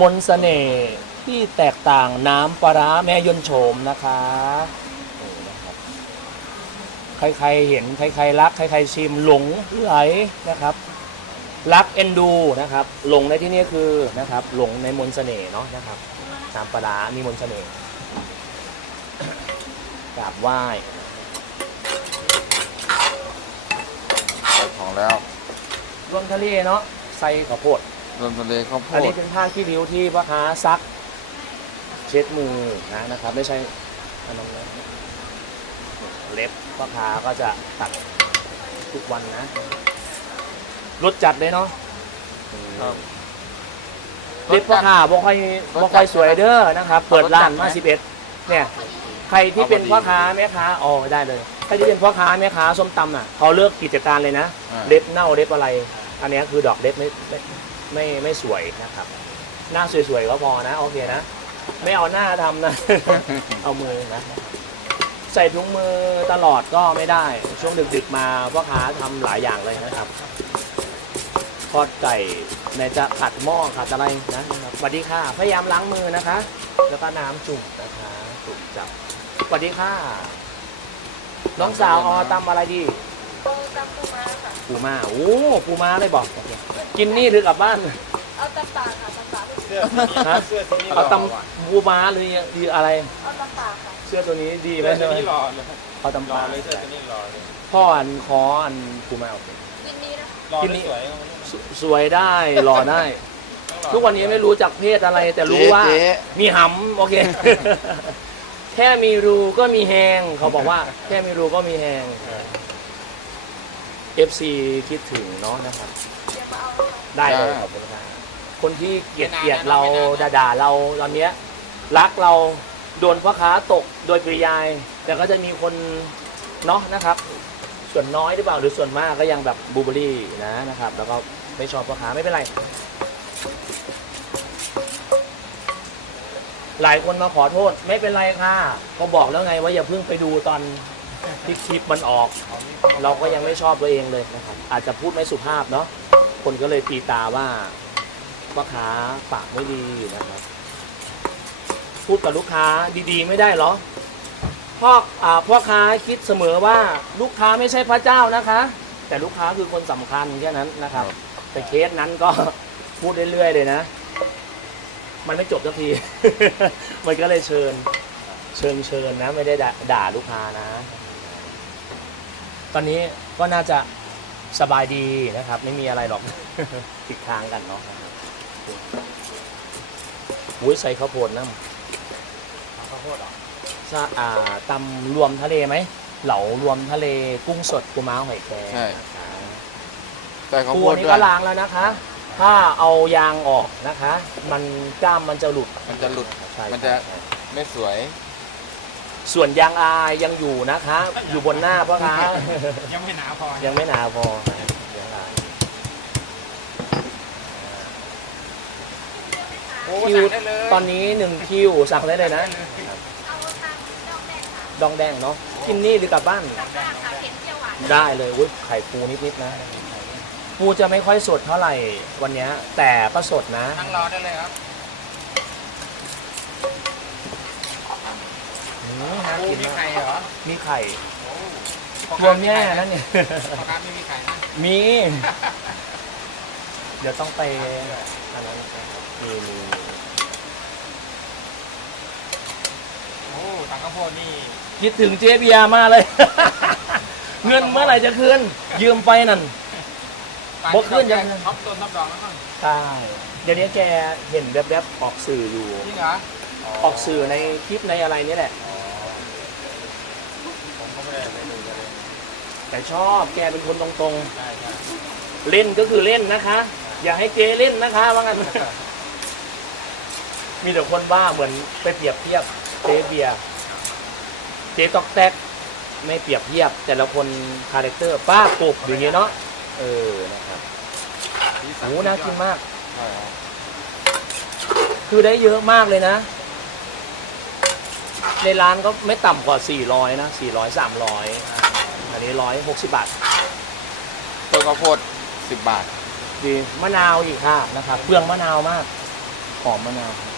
มนต์เสน่ห์ที่แตกต่างน้ำปลาร้าแม่ยนต์โฉมนะคะนี่นะครับใครๆเห็นใครๆรัก ใครๆชิมหลงไหลนะครับ รักเอ็นดูนะครับ หลงในที่นี้คือนะครับ หลงในมนต์เสน่ห์เนาะนะครับน้ำปลาร้ามีมนต์เสน่ห์กราบไหว้ใส่ของแล้วรวมทะเลเนาะใส่ข้าวโพด รวมทะเลข้าวโพอันดนี้เป็นผ้าขี้ริ้วที่พ่อค้าซัก เช็ดมือนะนะครับ ไม่ใช่อันนั้นนะเล็บพ่อค้าก็จะตัดทุกวันนะรสจัดเลยเนาะครับ เล็บพ่อค้าบ่ค่อยบ่ค่อยสวยเด้อนะครับ เปิดร้านมารสจัดไหมสิบเอ็ดเนี่ย ใครที่เป็นพ่อค้าแม่ค้าอ๋อได้เลยใครที่เป็นพ่อค้าแม่ค้าส้มตำน่ะเขาเลิกกิจการเลยนะ อ่า เล็บเน่าเล็บอะไร อันเนี้ยคือดอกเล็บไม่ไม่ ไม่ไม่สวยนะครับ หน้าสวยๆก็พอนะโอเคนะ ไม่เอาหน้าทำนะ เอามือนะ ใส่ถุงมือตลอดก็ไม่ได้ ช่วงดึกๆมาพ่อค้าทำหลายอย่างเลยนะครับทอดไก่ในจะขัดหม้อขัดอะไรนะนะครับสวัสดีค่ะพยายามล้างมือนะคะ แล้วก็น้ำจุ่มนะคะจุ่มจับสวัสดีค่ะน้องสาวเอาตำอะไรดีเอา ตำปูม้าค่ะ ปูม้าโอ้ปูม้าเลยบอกโอเคกินนี่หรือกลับบ้านเอาตำป่าค่ะตำป่าฮะเอาตำปูม้าหรือหรืออะไร เอาตำป่าค่ะเสื้อตัวนี้ดีไหมเสื้อใช่ไหมตัวนี้รอเลยเอาตำรปอลาเลยเสื้อตัวนี้รอเลยพ่ออันขออันปูม้าโอเคยินดีนะรอที่ได้นี่สวยสสวยได้หล่อได้ ทุกวันนี้ไม่รู้จักเพศอะไร แต่รู้ว่า เจ๊มีหำโอเค แค่มีรูก็มีแหงเขาบอกว่า แค่มีรูก็มีแหง FC คิดถึงเนาะนะครับเดี๋ยวมาเอาได้เลยได้ขอบคุณครับคนที่เกลียดเกลียดเราด่าๆเราตอนเนี้ย รักเราโดนพ่อค้าตกโดยปริยาย แต่ก็จะมีคนเนาะนะครับ ส่วนน้อยหรือเปล่าหรือส่วนมากก็ยังแบบบูเบอรี่นะนะครับ แล้วก็ไม่ชอบพ่อค้าไม่เป็นไร หลายคนมาขอโทษไม่เป็นไรค่ะ ก็บอกแล้วไงว่าอย่าเพิ่งไปดูตอน ที่คลิปมันออก เราก็ยังไม่ชอบตัวเองเลยนะครับ อาจจะพูดไม่สุภาพเนาะคนก็เลยตีตาว่าพ่อค้าปากไม่ดีนะครับ พูดกับลูกค้าดีๆ ไม่ได้เหรอพ่ออ่าพ่อค้าคิดเสมอว่าลูกค้าไม่ใช่พระเจ้านะคะ แต่ลูกค้าคือคนสำคัญแค่นั้นนะครับ แต่เคสนั้นก็พูดเรื่อยๆเลยนะ มันไม่จบสักที มันก็เลยเชิญ เชิญเชิญนะ ไม่ได้ด่าด่าลูกค้านะ ตอนนี้ก็น่าจะสบายดีนะครับ ไม่มีอะไรหรอก ติดค้างกันเนาะอุ้ยใส่ข้าวโพดน้ำข้าวโพดเหรอซาอ่าตำรวมทะเลไหม เหลารวมทะเลกุ้งสดปูม้าหอยแครงใช่นะคะใส่ข้าวปูโพดนี้ด้วก็ยล้างแล้วนะคะ ถ้าเอายางออกนะคะ มันกล้ามมันจะหลุดมันจะหลุดใช่มันจะไม่สวย ส่วนยางอายยังอยู่นะคะ อยู่บนหน้าพ่อค้ายังไม่หนาพอยังไม่หนาพอนะยางอายโอ้คิวสั่งได้เลยตอนนี้หนึ่งคิวสั่งได้เลยนะ เอาทางดอกแดงค่ะดองแดงเนาะกินนี่หรือกลับบ้านกลับบ้านค่ะเห็นเจียวหวานได้เลยวุ้ยไข่ปูนิดๆนะ ปูจะไม่ค่อยสดเท่าไหร่วันเนี้ยแต่ก็สดนะ นั่งรอได้เลยครับ อืมน่า ปู กินมีมากไข่เหรอมีไข่โอ้รวมแย่นั่นเนี่ยพ่อค้าไม่มีไข่นะมี เดี๋ยวต้องไปอันนั้นนะครับมีมีโอ้ตังข้าวโพดนี่คิดถึงเจ๊เบียร์มาเลย เงินเมื่อไหร่จะคืนยืมไปนั่นบ่ขึ้นยังท็อปต้นท็อปดอกแล้วมั้งใช่เดี๋ยวนี้แกเห็นแวบๆออกสื่ออยู่จริงเหรอออกสื่อในคลิปในอะไรนี่แหละ ผมก็ไม่ได้ไปดูเลย แต่ชอบแกเป็นคนตรงใช่ใช่ๆ เล่นก็คือเล่นนะคะ อย่าให้เจ๊เล่นนะคะ ว่างั้น มีแต่คนบ้าเหมือนไปเปรียบเทียบเจ๊เบียร์เจ๊ตอกแตกไม่เปรียบเทียบ แต่ละคนคาแรคเตอร์ป้ากบอย่างเงี้ยเนาะเออนะครับโอ้น่ากินมาก ใช่ครับคือได้เยอะมากเลยนะ ในร้านก็ไม่ต่ำกว่า 400 นะ 400 300 อันนี้160บาท ต้นข้าวโพดสิบบาท ดีมะนาวอีกค่ะนะครับเปลืองมะนาวมากหอมมะนาวครับ